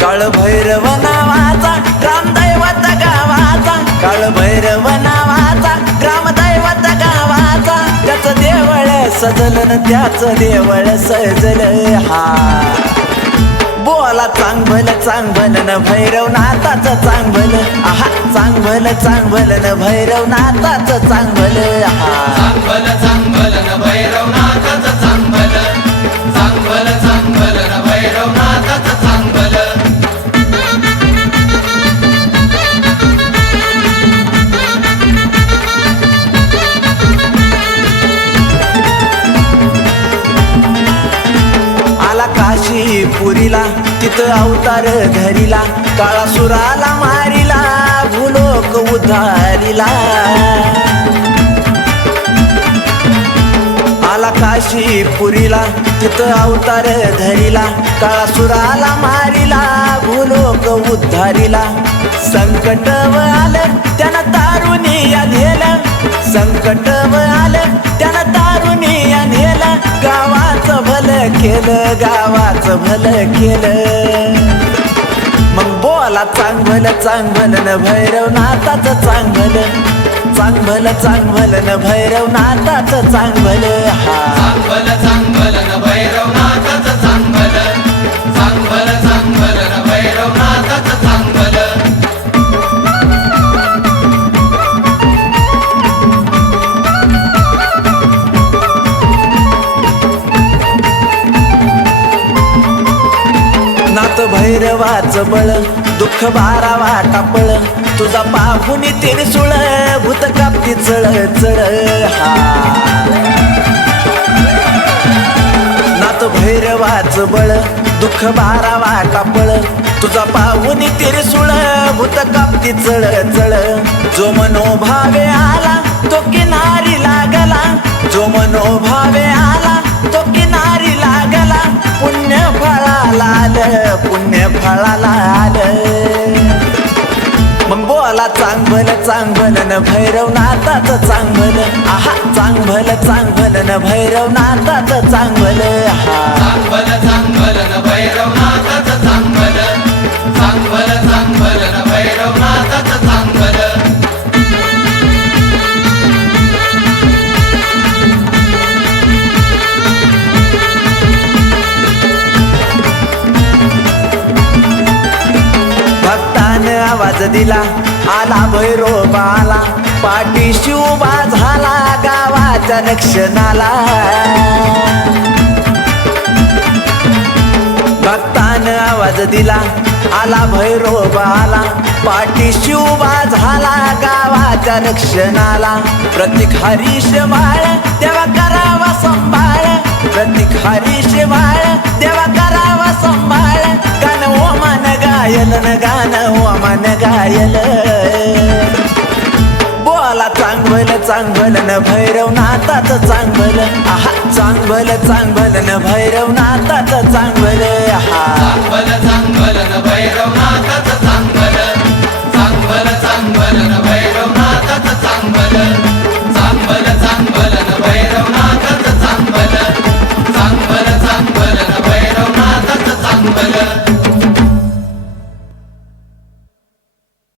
काळभैरव नावाचा ग्रामदैवत गावाचा, काळभैरव नावाचा ग्रामदैवत गावाचा, त्याचं देवळ सजलं त्याचं देवळ सजल हा. बोला चांगलं चांगलं न भैरवनाथाचं चांगलं आहा, चांगलं चांगलं न भैरवनाथाचं चांगलं हा. चांगलं चांगलं न भैरवनाथाचं चांगलं, चांगलं चांगलं न भैरवनाथाचं चांगलं. आला काशीपुरीला तिथं अवतार धरिला, काळासुराला मारिला भूलोक उद्धारिला. आला काशीपुरीला तिथं अवतार धरिला, काळासुराला मारिला भूलोक उद्धारिला. संकट आलं त्यानं दारुनिया नेलं, संकट आलं त्यानं दारुनिया नेलं, गावाचं भलं केलं, गावाचं भलं केलं. मग बोला चांगलं चांगलं न भैरवनाथाचं चांगलं, चांगलं चांगलं न भैरवनाथाचं चांगलं हा. चांगलं चांगलं न भैरवनाथाचं चांगलं, चांगलं चांगलं न भैरवनाथाचं चांगलं. नाथ भैरवाचं बळ दुःख बारावा टापळ, तुझा पाहुनी तिरसुळ भूत कापती चळ चळ हा. नाथ भैरवाचं बळ दुःख बारावा टापळ, तुझा पाहुनी तिरसुळ भूत कापती चळ चळ. जो मनोभावे आला तो किनारी लागला, जो मनोभावे आला तो किनारी लागला. पुण्य फळाला आलं, पुण्य फळाला आलं. मग बोला चांगलं चांगलं न भैरवनाथाचं चांगलं आहा, चांगलं चांगलं न भैरवनाथाचं चांगलं हा. चांगलं चांगलं न भैरवनाथाचं चांगलं, चांगलं चांगलं न भैरवनाथाचं चांगलं. भक्तानं आवाज दिला आला भैरोबाला, पाठीशी उभा झाला गावाच्या रक्षणाला. भक्तानं आवाज दिला आला भैरोबाला, पाठीशी उभा झाला गावाच्या रक्षणाला. प्रतीक हरीश बाळ देवा करावा संभाळ, प्रतीक हरीश बाळ देवा करावा संभाळ. गाणं ओमान गायल न गाणं ओमान गायल. बोला चांगलं चांगलं न भैरवनाथाचं चांगलं आहा, चांगलं चांगलं न भैरवनाथाचं चांगलं.